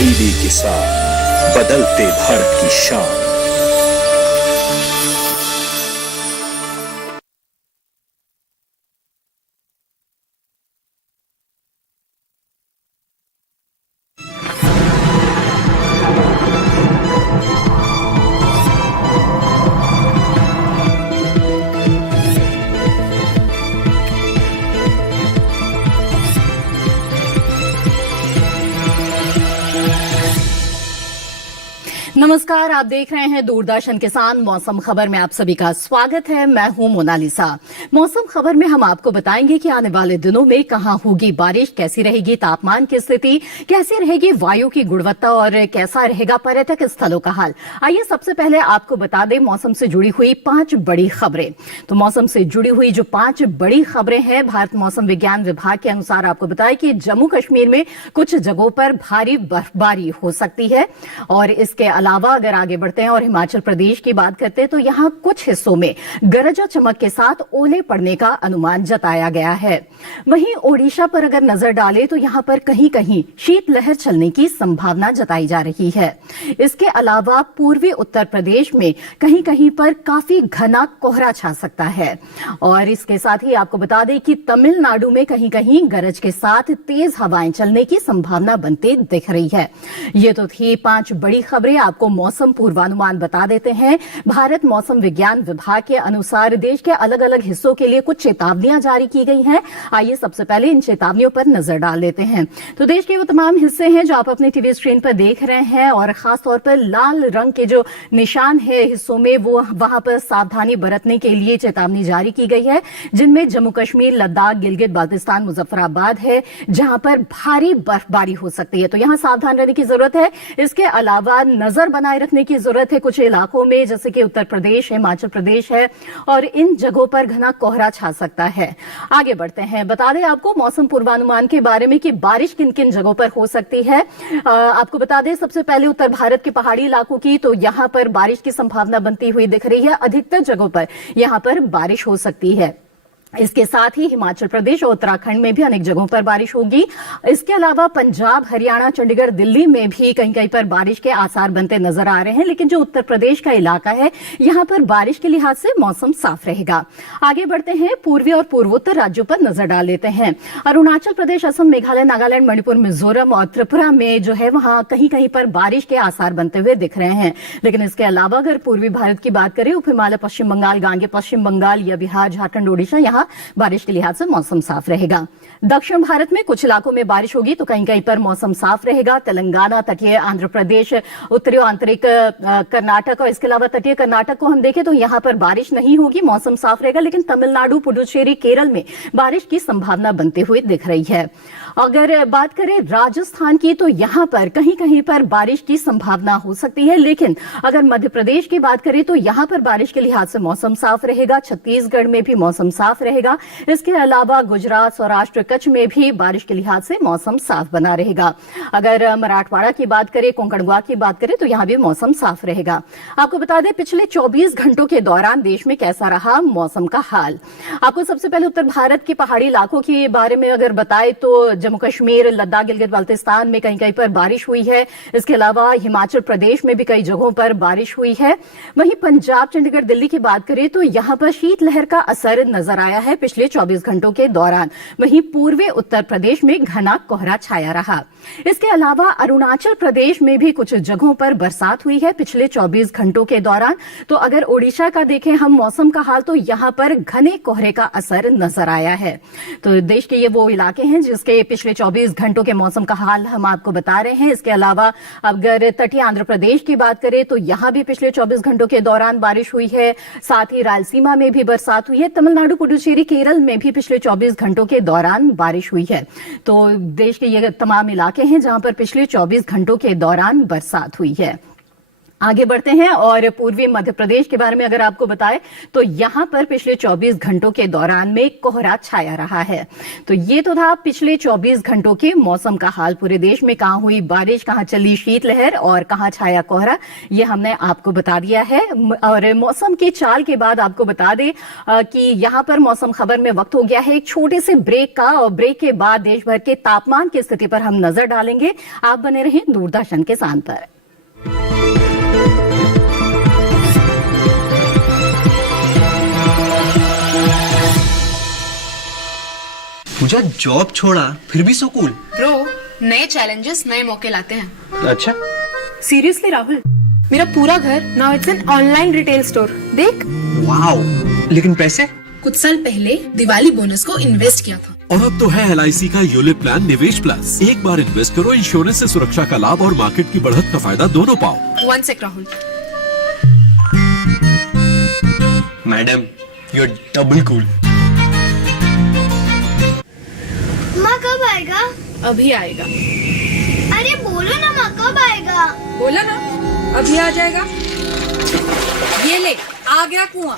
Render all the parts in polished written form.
TV के साथ बदलते भारत की शान। नमस्कार, आप देख रहे हैं दूरदर्शन किसान मौसम खबर में आप सभी का स्वागत है। मैं हूं मोनालिसा। मौसम खबर में हम आपको बताएंगे कि आने वाले दिनों में कहां होगी बारिश, कैसी रहेगी तापमान की स्थिति, कैसी रहेगी वायु की गुणवत्ता और कैसा रहेगा पर्यटक स्थलों का हाल। आइए सबसे पहले आपको बता दें मौसम से जुड़ी हुई 5 बड़ी खबरें। तो मौसम से जुड़ी हुई जो 5 बड़ी खबरें हैं, भारत मौसम विज्ञान विभाग के अनुसार आपको बताया कि जम्मू कश्मीर में कुछ जगहों पर भारी बर्फबारी हो सकती है। और इसके अलावा अगर आगे बढ़ते हैं और हिमाचल प्रदेश की बात करते हैं तो यहां कुछ हिस्सों में गरज और चमक के साथ ओले पड़ने का अनुमान जताया गया है। वहीं ओडिशा पर अगर नजर डालें तो यहां पर कहीं कहीं शीतलहर चलने की संभावना जताई जा रही है। इसके अलावा पूर्वी उत्तर प्रदेश में कहीं कहीं पर काफी घना कोहरा छा सकता है। और इसके साथ ही आपको बता दें कि तमिलनाडु में कहीं कहीं गरज के साथ तेज हवाएं चलने की संभावना बनती दिख रही है। ये तो थी 5 बड़ी खबरें। आपको मौसम पूर्वानुमान बता देते हैं। भारत मौसम विज्ञान विभाग के अनुसार देश के अलग अलग हिस्सों के लिए कुछ चेतावनियां जारी की गई हैं। आइए सबसे पहले इन चेतावनियों पर नजर डाल लेते हैं। तो देश के वो तमाम हिस्से हैं जो आप अपने टीवी स्क्रीन पर देख रहे हैं और खासतौर पर लाल रंग के जो निशान है हिस्सों में, वो वहां पर सावधानी बरतने के लिए चेतावनी जारी की गई है, जिनमें जम्मू कश्मीर, लद्दाख, गिलगित बाल्टिस्तान, मुजफ्फराबाद है, जहां पर भारी बर्फबारी हो सकती है। तो यहां सावधान रहने की जरूरत है। इसके अलावा नजर बनाए रखने की जरूरत है कुछ इलाकों में, जैसे कि उत्तर प्रदेश है, हिमाचल प्रदेश है, और इन जगहों पर घना कोहरा छा सकता है। आगे बढ़ते हैं, बता दें आपको मौसम पूर्वानुमान के बारे में कि बारिश किन किन जगहों पर हो सकती है। आपको बता दें सबसे पहले उत्तर भारत के पहाड़ी इलाकों की, तो यहां पर बारिश की संभावना बनती हुई दिख रही है। अधिकतर जगहों पर यहां पर बारिश हो सकती है। इसके साथ ही हिमाचल प्रदेश और उत्तराखंड में भी अनेक जगहों पर बारिश होगी। इसके अलावा पंजाब, हरियाणा, चंडीगढ़, दिल्ली में भी कहीं कहीं पर बारिश के आसार बनते नजर आ रहे हैं। लेकिन जो उत्तर प्रदेश का इलाका है, यहां पर बारिश के लिहाज से मौसम साफ रहेगा। आगे बढ़ते हैं, पूर्वी और पूर्वोत्तर राज्यों पर नजर डाल लेते हैं। अरुणाचल प्रदेश, असम, मेघालय, नागालैंड, मणिपुर, मिजोरम और त्रिपुरा में जो है वहां कहीं कहीं पर बारिश के आसार बनते हुए दिख रहे हैं। लेकिन इसके अलावा अगर पूर्वी भारत की बात करें, उप हिमालय, पश्चिम बंगाल, गांगे पश्चिम बंगाल या बिहार, झारखंड, ओडिशा, यहां बारिश के लिहाज से मौसम साफ रहेगा। दक्षिण भारत में कुछ इलाकों में बारिश होगी तो कहीं कहीं पर मौसम साफ रहेगा। तेलंगाना, तटीय आंध्र प्रदेश, उत्तरी और आंतरिक कर्नाटक और इसके अलावा तटीय कर्नाटक को हम देखें तो यहां पर बारिश नहीं होगी, मौसम साफ रहेगा। लेकिन तमिलनाडु, पुडुचेरी, केरल में बारिश की संभावना बनते हुए दिख रही है। अगर बात करें राजस्थान की तो यहां पर कहीं कहीं पर बारिश की संभावना हो सकती है। लेकिन अगर मध्य प्रदेश की बात करें तो यहां पर बारिश के लिहाज से मौसम साफ रहेगा। छत्तीसगढ़ में भी मौसम साफ रहेगा। इसके अलावा गुजरात, सौराष्ट्र, कच्छ में भी बारिश के लिहाज से मौसम साफ बना रहेगा। अगर मराठवाड़ा की बात करें, कोंकणगोवा की बात करें तो यहां भी मौसम साफ रहेगा। आपको बता दें पिछले 24 घंटों के दौरान देश में कैसा रहा मौसम का हाल। आपको सबसे पहले उत्तर भारत के पहाड़ी इलाकों के बारे में अगर बताएं तो जम्मू कश्मीर, लद्दाख, गिलगित बाल्टिस्तान में कहीं कहीं पर बारिश हुई है। इसके अलावा हिमाचल प्रदेश में भी कई जगहों पर बारिश हुई है। वहीं पंजाब, चंडीगढ़, दिल्ली की बात करें तो यहां पर शीतलहर का असर नजर आया है पिछले 24 घंटों के दौरान। वहीं पूर्वी उत्तर प्रदेश में घना कोहरा छाया रहा। इसके अलावा अरुणाचल प्रदेश में भी कुछ जगहों पर बरसात हुई है पिछले 24 घंटों के दौरान। तो अगर ओडिशा का देखें हम मौसम का हाल तो यहां पर घने कोहरे का असर नजर आया है। तो देश के ये वो इलाके हैं जिसके पिछले 24 घंटों के मौसम का हाल हम आपको बता रहे हैं। इसके अलावा अगर तटीय आंध्र प्रदेश की बात करें तो यहां भी पिछले 24 घंटों के दौरान बारिश हुई है। साथ ही रायलसीमा में भी बरसात हुई है। तमिलनाडु, पुडुचेरी, केरल में भी पिछले 24 घंटों के दौरान बारिश हुई है। तो देश के ये तमाम इलाके हैं जहां पर पिछले 24 घंटों के दौरान बरसात हुई है। आगे बढ़ते हैं और पूर्वी मध्य प्रदेश के बारे में अगर आपको बताएं तो यहां पर पिछले 24 घंटों के दौरान में कोहरा छाया रहा है। तो ये तो था पिछले 24 घंटों के मौसम का हाल। पूरे देश में कहां हुई बारिश, कहां चली शीतलहर और कहां छाया कोहरा, ये हमने आपको बता दिया है। और मौसम की चाल के बाद आपको बता दें कि यहां पर मौसम खबर में वक्त हो गया है एक छोटे से ब्रेक का, और ब्रेक के बाद देश भर के तापमान की स्थिति पर हम नजर डालेंगे। आप बने रहें दूरदर्शन किसान पर। मुझे जॉब छोड़ा फिर भी सुकून। ब्रो, नए चैलेंजेस नए मौके लाते हैं। अच्छा, सीरियसली राहुल, मेरा पूरा घर now it's an online retail store. देख, वाओ, लेकिन पैसे? कुछ साल पहले दिवाली बोनस को इन्वेस्ट किया था। और अब तो है LIC का यूलिप प्लान निवेश प्लस। एक बार इन्वेस्ट करो, इंश्योरेंस से सुरक्षा का लाभ और मार्केट की बढ़त का फायदा दोनों पाओ। One sec Rahul, madam, you are double cool. माँ कब आएगा? अभी आएगा। अरे बोलो ना माँ कब आएगा? बोला ना, अभी आ जाएगा। ये ले, आ गया कुआं।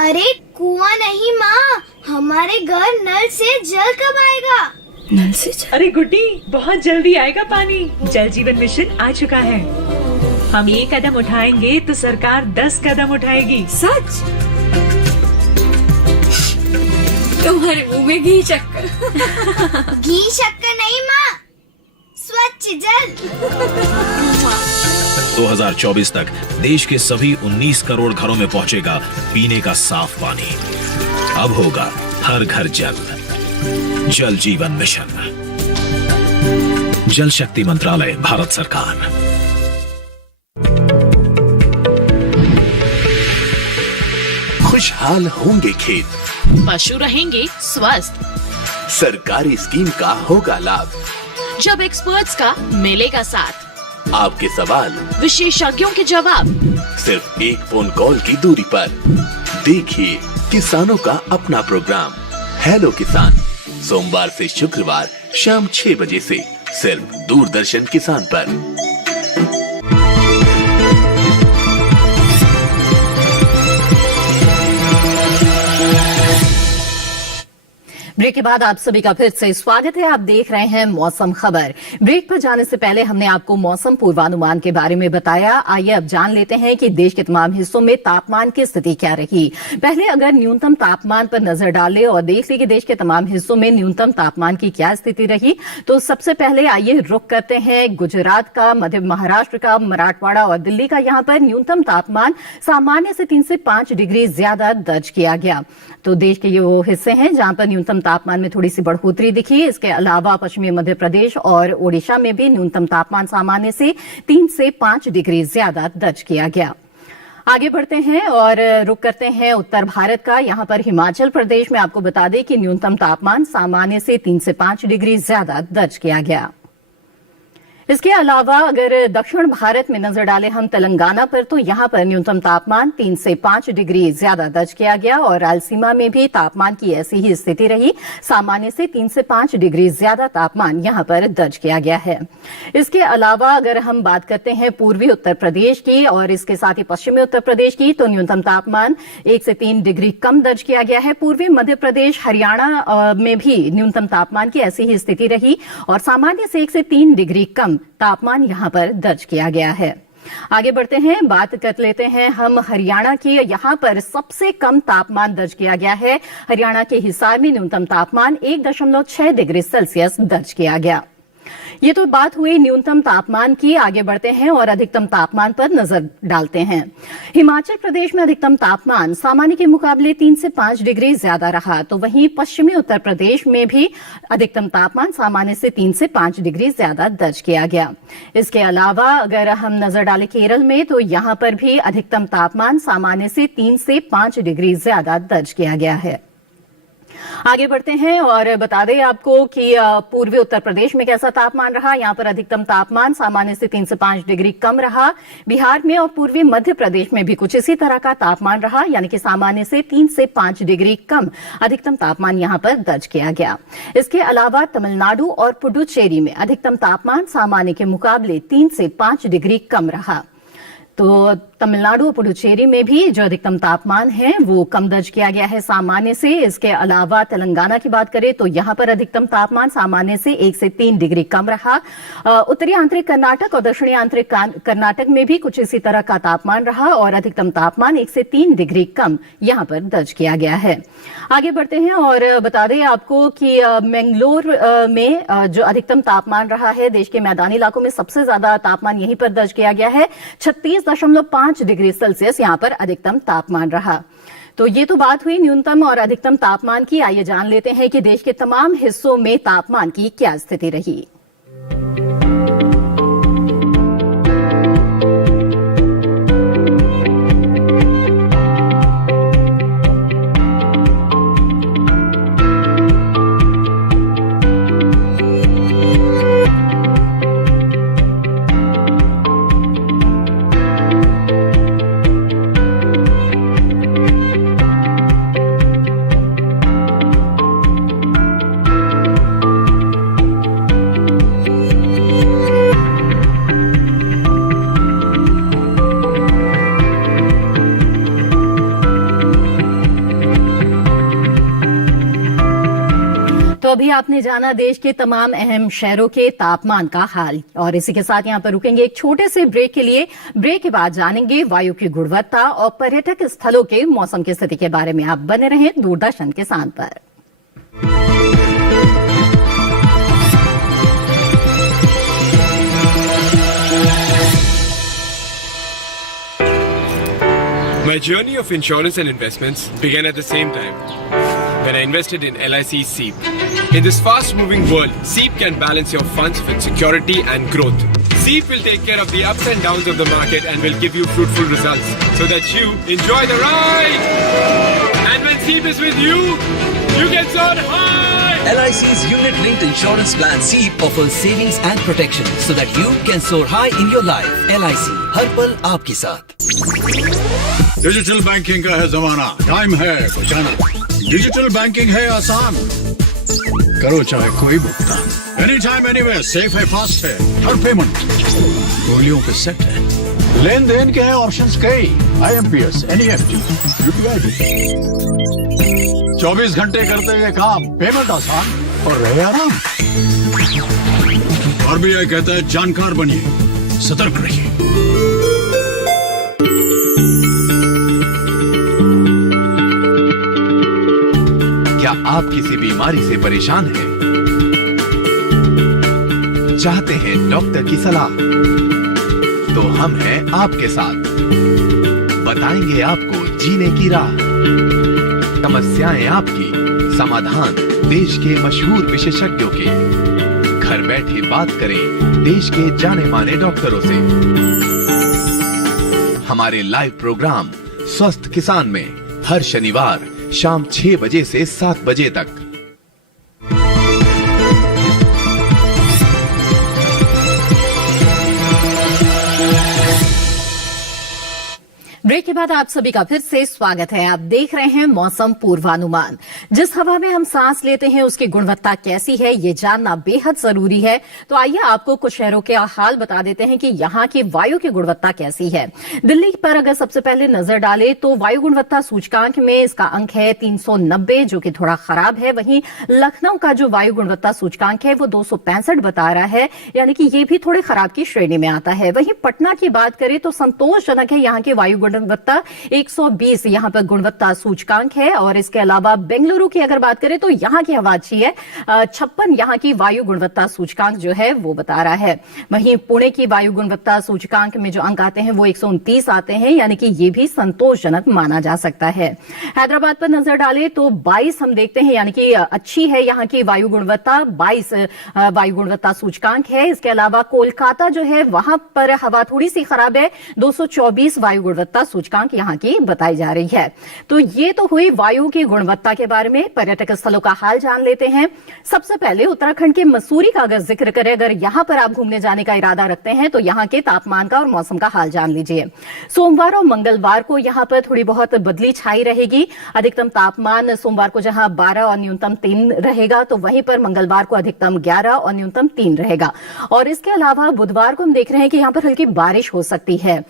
अरे कुआं नहीं माँ, हमारे घर नल से जल कब आएगा? नल से जल? अरे गुड्डी, बहुत जल्दी आएगा पानी। जल जीवन मिशन आ चुका है। हम 1 कदम उठाएंगे तो सरकार 10 कदम उठाएगी। सच? तुम्हारे मुंह में घी चक्कर। घी शक्कर नहीं माँ, स्वच्छ जल। 2024 तक देश के सभी 19 करोड़ घरों में पहुंचेगा पीने का साफ पानी। अब होगा हर घर जल। जल जीवन मिशन, जल शक्ति मंत्रालय, भारत सरकार। खुशहाल होंगे खेत, पशु रहेंगे स्वस्थ, सरकारी स्कीम का होगा लाभ। जब एक्सपर्ट्स का मिलेगा साथ, आपके सवाल, विशेषज्ञों के जवाब, सिर्फ एक फोन कॉल की दूरी पर। देखिए किसानों का अपना प्रोग्राम हेलो किसान, सोमवार से शुक्रवार शाम 6 बजे से सिर्फ दूरदर्शन किसान पर। ब्रेक के बाद आप सभी का फिर से स्वागत है। आप देख रहे हैं मौसम खबर। ब्रेक पर जाने से पहले हमने आपको मौसम पूर्वानुमान के बारे में बताया। आइए अब जान लेते हैं कि देश के तमाम हिस्सों में तापमान की स्थिति क्या रही। पहले अगर न्यूनतम तापमान पर नजर डालें और देख लें कि देश के तमाम हिस्सों में न्यूनतम तापमान की क्या स्थिति रही, तो सबसे पहले आइए रुख करते हैं गुजरात का, मध्य महाराष्ट्र का, मराठवाड़ा और दिल्ली का। यहाँ पर न्यूनतम तापमान सामान्य से 3 से 5 डिग्री ज्यादा दर्ज किया गया। तो देश के ये वो हिस्से हैं जहां पर न्यूनतम तापमान में थोड़ी सी बढ़ोतरी दिखी। इसके अलावा पश्चिमी मध्य प्रदेश और ओडिशा में भी न्यूनतम तापमान सामान्य से 3 से 5 डिग्री ज्यादा दर्ज किया गया। आगे बढ़ते हैं और रुक करते हैं उत्तर भारत का। यहां पर हिमाचल प्रदेश में आपको बता दें कि न्यूनतम तापमान सामान्य से 3 से 5 डिग्री ज्यादा दर्ज किया गया। इसके अलावा अगर दक्षिण भारत में नजर डालें हम तेलंगाना पर, तो यहां पर न्यूनतम तापमान 3 से 5 डिग्री ज्यादा दर्ज किया गया और रायलसीमा में भी तापमान की ऐसी ही स्थिति रही। सामान्य से 3 से 5 डिग्री ज्यादा तापमान यहां पर दर्ज किया गया है। इसके अलावा अगर हम बात करते हैं पूर्वी उत्तर प्रदेश की और इसके साथ ही पश्चिमी उत्तर प्रदेश की, तो न्यूनतम तापमान 1 से 3 डिग्री कम दर्ज किया गया है। पूर्वी मध्य प्रदेश, हरियाणा में भी न्यूनतम तापमान की ऐसी ही स्थिति रही और सामान्य से 1 से 3 डिग्री कम तापमान यहां पर दर्ज किया गया है। आगे बढ़ते हैं, बात कर लेते हैं हम हरियाणा की। यहां पर सबसे कम तापमान दर्ज किया गया है। हरियाणा के हिसार में न्यूनतम तापमान 1.6 डिग्री सेल्सियस दर्ज किया गया। ये तो बात हुई न्यूनतम तापमान की। आगे बढ़ते हैं और अधिकतम तापमान पर नजर डालते हैं। हिमाचल प्रदेश में अधिकतम तापमान सामान्य के मुकाबले 3 से 5 डिग्री ज्यादा रहा। तो वहीं पश्चिमी उत्तर प्रदेश में भी अधिकतम तापमान सामान्य से 3 से 5 डिग्री ज्यादा दर्ज किया गया। इसके अलावा अगर हम नजर डालें केरल में, तो यहां पर भी अधिकतम तापमान सामान्य से 3 से 5 डिग्री ज्यादा दर्ज किया गया है। आगे बढ़ते हैं और बता दें आपको कि पूर्वी उत्तर प्रदेश में कैसा तापमान रहा। यहां पर अधिकतम तापमान सामान्य से 3 से 5 डिग्री कम रहा। बिहार में और पूर्वी मध्य प्रदेश में भी कुछ इसी तरह का तापमान रहा, यानी कि सामान्य से 3 से 5 डिग्री कम अधिकतम तापमान यहां पर दर्ज किया गया। इसके अलावा तमिलनाडु और पुडुचेरी में अधिकतम तापमान सामान्य के मुकाबले 3 से 5 डिग्री कम रहा। तो तमिलनाडु और पुडुचेरी में भी जो अधिकतम तापमान है वो कम दर्ज किया गया है सामान्य से। इसके अलावा तेलंगाना की बात करें तो यहां पर अधिकतम तापमान सामान्य से 1 से 3 डिग्री कम रहा। उत्तरी आंतरिक कर्नाटक और दक्षिणी आंतरिक कर्नाटक में भी कुछ इसी तरह का तापमान रहा और अधिकतम तापमान 1 से 3 डिग्री कम यहां पर दर्ज किया गया है। आगे बढ़ते हैं और बता दें आपको कि मैंगलोर में जो अधिकतम तापमान रहा है, देश के मैदानी इलाकों में सबसे ज्यादा तापमान यहीं पर दर्ज किया गया है। 36.5 डिग्री सेल्सियस यहां पर अधिकतम तापमान रहा। तो ये तो बात हुई न्यूनतम और अधिकतम तापमान की। आइए जान लेते हैं कि देश के तमाम हिस्सों में तापमान की क्या स्थिति रही। तो अभी आपने जाना देश के तमाम अहम शहरों के तापमान का हाल और इसी के साथ यहां पर रुकेंगे एक छोटे से ब्रेक के लिए। ब्रेक के बाद जानेंगे वायु की गुणवत्ता और पर्यटक स्थलों के मौसम की स्थिति के बारे में। आप बने रहें दूरदर्शन किसान पर। My journey of insurance and investments began at the same time when I invested in LIC SEEP. In this fast-moving world, SEEP can balance your funds with security and growth. SEEP will take care of the ups and downs of the market and will give you fruitful results so that you enjoy the ride. And when SEEP is with you, you can soar high. LIC's unit-linked insurance plan SEEP offers savings and protection so that you can soar high in your life. LIC, हर पल आपके साथ। Digital banking का है जमाना, time है कुछ आना। Digital banking है आसान, करो चाहे कोई भुगतान, एनी टाइम एनीवेयर, सेफ है, फास्ट है, हर पेमेंट गोलियों पे सेट है। लेन देन के हैं ऑप्शंस कई, IMPS, NEFT, UPI भी। 24 घंटे करते ये काम, पेमेंट आसान और रहे आराम। RBI कहता है जानकार बनिए, सतर्क रहिए। क्या आप किसी बीमारी से परेशान हैं? चाहते हैं डॉक्टर की सलाह? तो हम हैं आपके साथ, बताएंगे आपको जीने की राह। समस्याएं आपकी, समाधान देश के मशहूर विशेषज्ञों के। घर बैठे बात करें देश के जाने माने डॉक्टरों से। हमारे लाइव प्रोग्राम स्वस्थ किसान में हर शनिवार शाम 6 बजे से 7 बजे तक। ब्रेक के बाद आप सभी का फिर से स्वागत है। आप देख रहे हैं मौसम पूर्वानुमान। जिस हवा में हम सांस लेते हैं उसकी गुणवत्ता कैसी है ये जानना बेहद जरूरी है। तो आइए आपको कुछ शहरों के हाल बता देते हैं कि यहाँ की वायु की गुणवत्ता कैसी है। दिल्ली पर अगर सबसे पहले नजर डालें तो वायु गुणवत्ता सूचकांक में इसका अंक है 390 जो कि थोड़ा खराब है। वहीं लखनऊ का जो वायु गुणवत्ता सूचकांक है वो 265 बता रहा है, यानी कि ये भी थोड़े खराब की श्रेणी में आता है। वहीं पटना की बात करें तो संतोषजनक है, यहाँ की वायु गुणवत्ता 120 यहाँ पर गुणवत्ता सूचकांक है। और इसके अलावा बेंगलुरु की अगर बात करें तो यहाँ की हवा अच्छी है, 56 यहाँ की वायु गुणवत्ता सूचकांक जो है वो बता रहा है। वहीं पुणे की वायु गुणवत्ता सूचकांक में जो अंक आते हैं वो 129 आते हैं, यानी कि ये भी संतोषजनक माना जा सकता है। हैदराबाद पर नजर डालें तो 22 हम देखते हैं, यानी कि अच्छी है यहाँ की वायु गुणवत्ता, 22 वायु गुणवत्ता सूचकांक है। इसके अलावा कोलकाता जो है वहां पर हवा थोड़ी सी खराब है, 224 वायु गुणवत्ता सूचकांक यहाँ की बताई जा रही है। तो ये तो हुई वायु की गुणवत्ता के बारे में। पर्यटक स्थलों का हाल जान लेते हैं। सबसे पहले उत्तराखंड के मसूरी का अगर जिक्र करें, अगर यहां पर आप घूमने जाने का इरादा रखते हैं तो यहाँ के तापमान का और मौसम का हाल जान लीजिए। सोमवार और मंगलवार को यहाँ पर थोड़ी बहुत बदली छाई रहेगी। अधिकतम तापमान सोमवार को जहां 12 और न्यूनतम 3 रहेगा तो वहीं पर मंगलवार को अधिकतम 11 और न्यूनतम 3 रहेगा। और इसके अलावा बुधवार को हम देख रहे हैं कि यहाँ पर हल्की बारिश हो सकती है।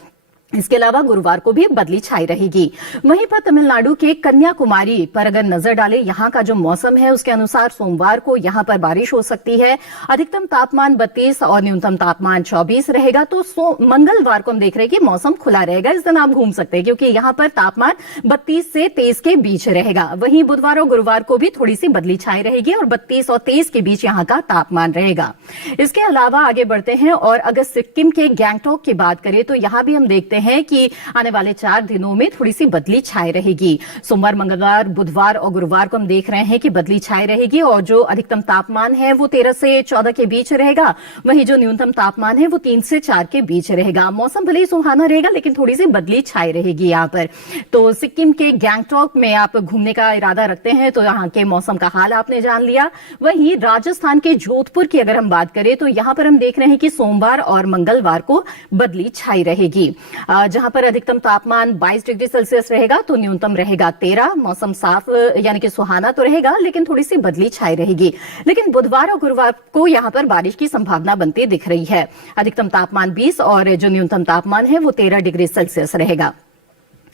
इसके अलावा गुरुवार को भी बदली छाई रहेगी। वहीं पर तमिलनाडु के कन्याकुमारी पर अगर नजर डालें, यहां का जो मौसम है उसके अनुसार सोमवार को यहां पर बारिश हो सकती है। अधिकतम तापमान 32 और न्यूनतम तापमान 24 रहेगा। तो मंगलवार को हम देख रहे हैं कि मौसम खुला रहेगा, इस दिन आप घूम सकते हैं क्योंकि यहां पर तापमान 32 से 23 के बीच रहेगा। वहीं बुधवार और गुरुवार को भी थोड़ी सी बदली छाई रहेगी और 32 और 23 के बीच यहां का तापमान रहेगा। इसके अलावा आगे बढ़ते हैं और अगर सिक्किम के गैंगटॉक की बात करें तो यहां भी हम देखते हैं कि आने वाले 4 दिनों में थोड़ी सी बदली छाई रहेगी। सोमवार, मंगलवार, बुधवार और गुरुवार को हम देख रहे हैं कि बदली छाई रहेगी और जो अधिकतम तापमान है वो 13 से 14 के बीच रहेगा। वहीं जो न्यूनतम तापमान है वो 3 से 4 के बीच रहेगा। मौसम भले ही सुहाना रहेगा लेकिन थोड़ी सी बदली छाई रहेगी यहाँ पर। तो सिक्किम के गैंगटॉक में आप घूमने का इरादा रखते हैं तो यहाँ के मौसम का हाल आपने जान लिया। वहीं राजस्थान के जोधपुर की अगर हम बात करें तो यहाँ पर हम देख रहे हैं कि सोमवार और मंगलवार को बदली छाई रहेगी। जहां पर अधिकतम तापमान 22 डिग्री सेल्सियस रहेगा तो न्यूनतम रहेगा 13। मौसम साफ यानी कि सुहाना तो रहेगा लेकिन थोड़ी सी बदली छाई रहेगी। लेकिन बुधवार और गुरुवार को यहां पर बारिश की संभावना बनती दिख रही है। अधिकतम तापमान 20 और जो न्यूनतम तापमान है वो 13 डिग्री सेल्सियस रहेगा।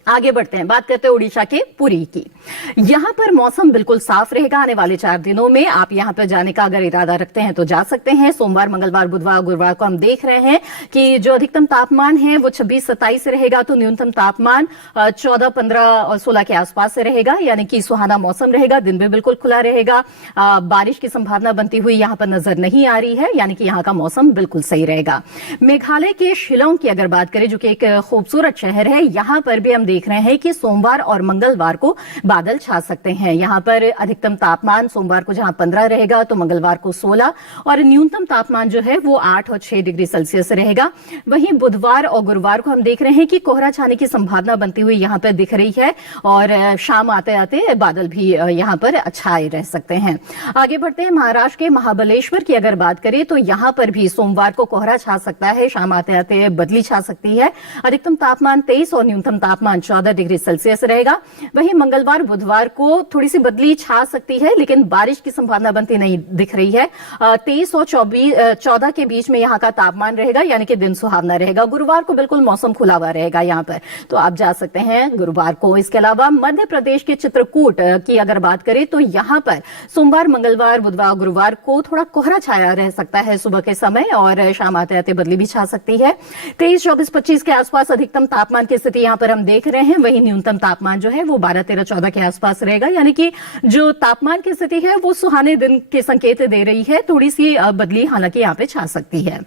आगे बढ़ते हैं, बात करते हैं उड़ीसा के पुरी की। यहां पर मौसम बिल्कुल साफ रहेगा आने वाले 4 दिनों में। आप यहां पर जाने का अगर इरादा रखते हैं तो जा सकते हैं। सोमवार, मंगलवार, बुधवार, गुरुवार को हम देख रहे हैं कि जो अधिकतम तापमान है वो 26-27 रहेगा तो न्यूनतम तापमान 14, 15 और 16 के आसपास से रहेगा। यानी कि सुहाना मौसम रहेगा, दिन भी बिल्कुल खुला रहेगा। बारिश की संभावना बनती हुई यहां पर नजर नहीं आ रही है, यानी कि यहां का मौसम बिल्कुल सही रहेगा। मेघालय के शिलोंग की अगर बात करें जो कि एक खूबसूरत शहर है, यहां पर भी हम देख रहे हैं कि सोमवार और मंगलवार को बादल छा सकते हैं। यहां पर अधिकतम तापमान सोमवार को जहां 15 रहेगा तो मंगलवार को 16 और न्यूनतम तापमान जो है वो 8 और 6 डिग्री सेल्सियस रहेगा। वहीं बुधवार और गुरुवार को हम देख रहे हैं कि कोहरा छाने की संभावना बनती हुई यहां पर दिख रही है और शाम आते आते बादल भी यहां पर छाए रह सकते हैं। आगे बढ़ते हैं, महाराष्ट्र के महाबलेश्वर की अगर बात करें तो यहां पर भी सोमवार को कोहरा छा सकता है, शाम आते आते बदली छा सकती है। अधिकतम तापमान 23 और न्यूनतम तापमान 14 डिग्री सेल्सियस रहेगा। वहीं मंगलवार, बुधवार को थोड़ी सी बदली छा सकती है लेकिन बारिश की संभावना बनती नहीं दिख रही है। 23 और 14 के बीच में यहाँ का तापमान रहेगा, यानी कि दिन सुहावना रहेगा। गुरुवार को बिल्कुल मौसम खुला हुआ रहेगा यहाँ पर, तो आप जा सकते हैं गुरुवार को। इसके अलावा मध्य प्रदेश के चित्रकूट की अगर बात करें तो यहाँ पर सोमवार, मंगलवार, बुधवार, गुरुवार को थोड़ा कोहरा छाया रह सकता है सुबह के समय और शाम आते आते बदली भी छा सकती है। 23, 24, 25 के आसपास अधिकतम तापमान की स्थिति यहाँ पर हम देख रहे हैं। वहीं न्यूनतम तापमान जो है वो 12, 13, 14 के आसपास रहेगा, यानी कि जो तापमान की स्थिति है वो सुहाने दिन के संकेत दे रही है। थोड़ी सी बदली हालांकि यहाँ पे छा सकती है।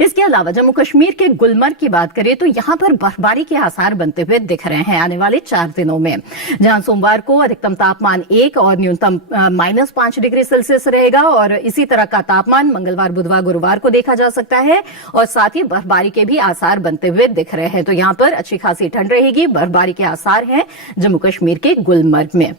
इसके अलावा जम्मू कश्मीर के गुलमर्ग की बात करें तो यहां पर बर्फबारी के आसार बनते हुए दिख रहे हैं आने वाले 4 दिनों में, जहां सोमवार को अधिकतम तापमान 1 और न्यूनतम -5 डिग्री सेल्सियस रहेगा और इसी तरह का तापमान मंगलवार, बुधवार, गुरुवार को देखा जा सकता है और साथ ही बर्फबारी के भी आसार बनते हुए दिख रहे हैं। तो यहां पर अच्छी खासी ठंड रहेगी, बर्फबारी के आसार हैं जम्मू कश्मीर के गुलमर्ग में।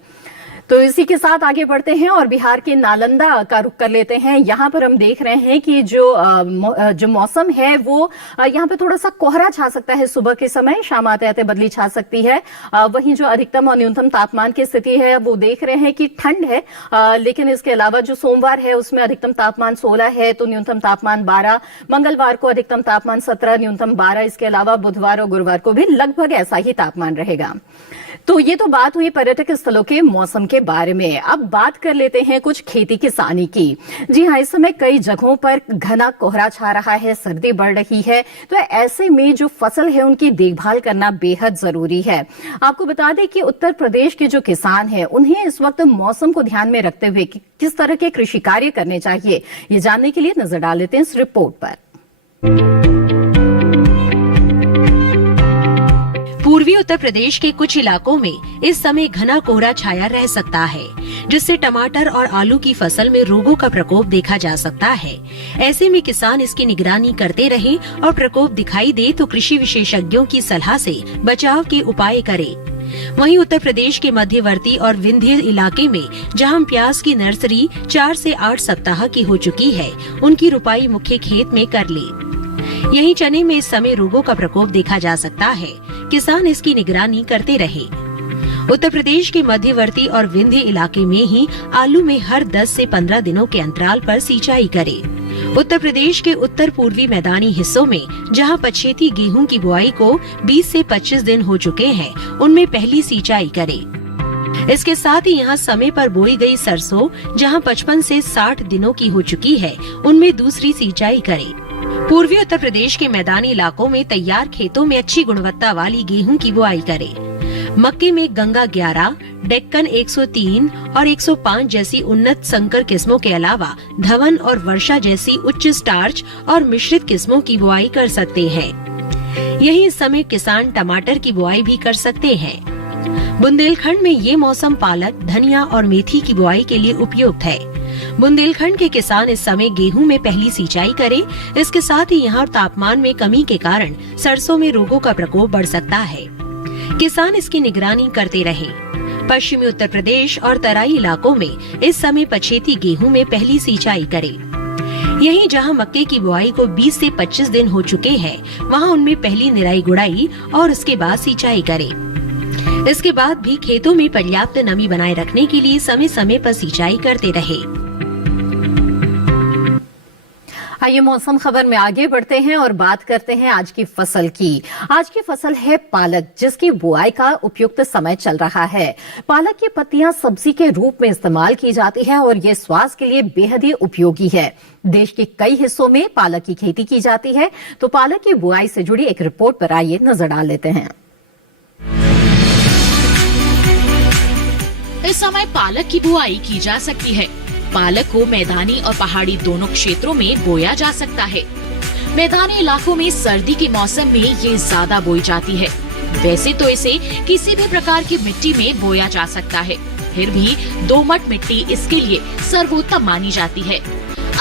तो इसी के साथ आगे बढ़ते हैं और बिहार के नालंदा का रुख कर लेते हैं। यहाँ पर हम देख रहे हैं कि जो मौसम है वो यहाँ पे थोड़ा सा कोहरा छा सकता है सुबह के समय, शाम आते आते बदली छा सकती है। वहीं जो अधिकतम और न्यूनतम तापमान की स्थिति है वो देख रहे हैं कि ठंड है, लेकिन इसके अलावा जो सोमवार है उसमें अधिकतम तापमान 16 है तो न्यूनतम तापमान 12। मंगलवार को अधिकतम तापमान 17, न्यूनतम 12। इसके अलावा बुधवार और गुरुवार को भी लगभग ऐसा ही तापमान रहेगा। तो ये तो बात हुई पर्यटक स्थलों के मौसम के बारे में। अब बात कर लेते हैं कुछ खेती किसानी की। जी हाँ, इस समय कई जगहों पर घना कोहरा छा रहा है, सर्दी बढ़ रही है, तो ऐसे में जो फसल है उनकी देखभाल करना बेहद जरूरी है। आपको बता दें कि उत्तर प्रदेश के जो किसान हैं उन्हें इस वक्त मौसम को ध्यान में रखते हुए किस तरह के कृषि कार्य करने चाहिए, ये जानने के लिए नजर डाल लेते हैं इस रिपोर्ट पर। पूर्वी उत्तर प्रदेश के कुछ इलाकों में इस समय घना कोहरा छाया रह सकता है, जिससे टमाटर और आलू की फसल में रोगों का प्रकोप देखा जा सकता है। ऐसे में किसान इसकी निगरानी करते रहें और प्रकोप दिखाई दे तो कृषि विशेषज्ञों की सलाह से बचाव के उपाय करें। वहीं उत्तर प्रदेश के मध्यवर्ती और विंध्य इलाके में जहां प्याज की नर्सरी 4 से 8 सप्ताह की हो चुकी है, उनकी रुपाई मुख्य खेत में कर ले। यहीं चने में इस समय रोगों का प्रकोप देखा जा सकता है, किसान इसकी निगरानी करते रहे। उत्तर प्रदेश के मध्यवर्ती और विंध्य इलाके में ही आलू में हर 10 से 15 दिनों के अंतराल पर सिंचाई करें। उत्तर प्रदेश के उत्तर पूर्वी मैदानी हिस्सों में जहां पछेती गेहूं की बुआई को 20 से 25 दिन हो चुके हैं, उनमें पहली सिंचाई करें। इसके साथ ही यहां समय पर बोई गई सरसों जहां 55 से 60 दिनों की हो चुकी है, उनमें दूसरी सिंचाई करें। पूर्वी उत्तर प्रदेश के मैदानी इलाकों में तैयार खेतों में अच्छी गुणवत्ता वाली गेहूं की बुआई करें। मक्के में गंगा 11, डेक्कन 103 और 105 जैसी उन्नत संकर किस्मों के अलावा धवन और वर्षा जैसी उच्च स्टार्च और मिश्रित किस्मों की बुआई कर सकते हैं। यही इस समय किसान टमाटर की बुआई भी कर सकते हैं। बुंदेलखंड में ये मौसम पालक, धनिया और मेथी की बुआई के लिए उपयुक्त है। बुंदेलखंड के किसान इस समय गेहूं में पहली सिंचाई करें। इसके साथ ही यहाँ तापमान में कमी के कारण सरसों में रोगों का प्रकोप बढ़ सकता है। किसान इसकी निगरानी करते रहे। पश्चिमी उत्तर प्रदेश और तराई इलाकों में इस समय पछेती गेहूं में पहली सिंचाई करें। यहीं जहां मक्के की बुआई को 20 से 25 दिन हो चुके हैं, वहां उनमें पहली निराई गुड़ाई और उसके बाद सिंचाई करें। इसके बाद भी खेतों में पर्याप्त नमी बनाए रखने के लिए समय समय पर सिंचाई करते रहे। आइए मौसम खबर में आगे बढ़ते हैं और बात करते हैं आज की फसल की। आज की फसल है पालक, जिसकी बुआई का उपयुक्त समय चल रहा है। पालक की पत्तियां सब्जी के रूप में इस्तेमाल की जाती है और ये स्वास्थ्य के लिए बेहद ही उपयोगी है। देश के कई हिस्सों में पालक की खेती की जाती है। तो पालक की बुआई से जुड़ी एक रिपोर्ट पर आइए नजर डाल लेते हैं। इस समय पालक की बुआई की जा सकती है। पालक को मैदानी और पहाड़ी दोनों क्षेत्रों में बोया जा सकता है। मैदानी इलाकों में सर्दी के मौसम में ये ज्यादा बोई जाती है। वैसे तो इसे किसी भी प्रकार की मिट्टी में बोया जा सकता है, फिर भी दोमट मिट्टी इसके लिए सर्वोत्तम मानी जाती है।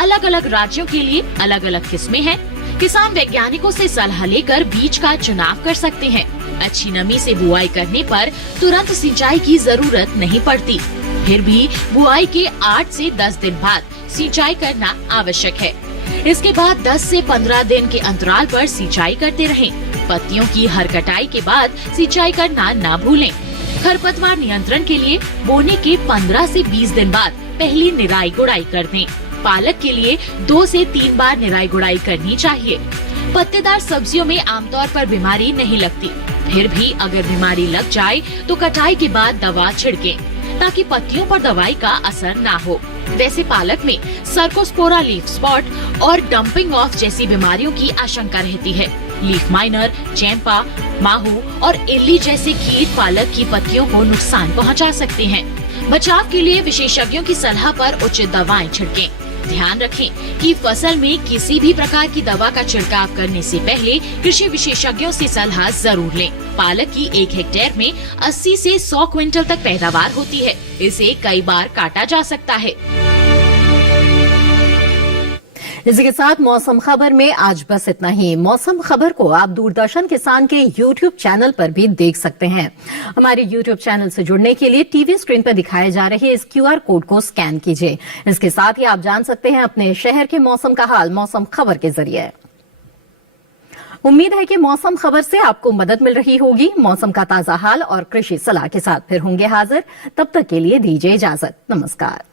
अलग अलग राज्यों के लिए अलग अलग किस्में हैं। किसान वैज्ञानिकों से सलाह लेकर बीज का चुनाव कर सकते हैं। अच्छी नमी से बुआई करने पर तुरंत सिंचाई की जरूरत नहीं पड़ती। फिर भी बुआई के 8 से 10 दिन बाद सिंचाई करना आवश्यक है। इसके बाद 10 से 15 दिन के अंतराल पर सिंचाई करते रहें। पत्तियों की हर कटाई के बाद सिंचाई करना ना भूलें। खरपतवार नियंत्रण के लिए बोने के 15 से 20 दिन बाद पहली निराई गुड़ाई कर दें। पालक के लिए 2 से 3 बार निराई गुड़ाई करनी चाहिए। पत्तेदार सब्जियों में आमतौर पर बीमारी नहीं लगती, फिर भी अगर बीमारी लग जाए तो कटाई के बाद दवा छिड़कें, ताकि पत्तियों पर दवाई का असर ना हो। वैसे पालक में सर्कोस्पोरा लीफ स्पॉट और डंपिंग ऑफ जैसी बीमारियों की आशंका रहती है। लीफ माइनर, चैंपा, माहू और इल्ली जैसे कीट पालक की पत्तियों को नुकसान पहुंचा सकते हैं। बचाव के लिए विशेषज्ञों की सलाह पर उचित दवाएं छिड़कें। ध्यान रखें कि फसल में किसी भी प्रकार की दवा का छिड़काव करने से पहले कृषि विशेषज्ञों से सलाह जरूर लें। पालक की 1 हेक्टेयर में 80 से 100 क्विंटल तक पैदावार होती है। इसे कई बार काटा जा सकता है। इसी के साथ मौसम खबर में आज बस इतना ही। मौसम खबर को आप दूरदर्शन किसान के YouTube चैनल पर भी देख सकते हैं। हमारे YouTube चैनल से जुड़ने के लिए टीवी स्क्रीन पर दिखाए जा रहे इस QR कोड को स्कैन कीजिए। इसके साथ ही आप जान सकते हैं अपने शहर के मौसम का हाल मौसम खबर के जरिए। उम्मीद है कि मौसम खबर से आपको मदद मिल रही होगी। मौसम का ताजा हाल और कृषि सलाह के साथ फिर होंगे हाजिर। तब तक के लिए दीजिए इजाजत। नमस्कार।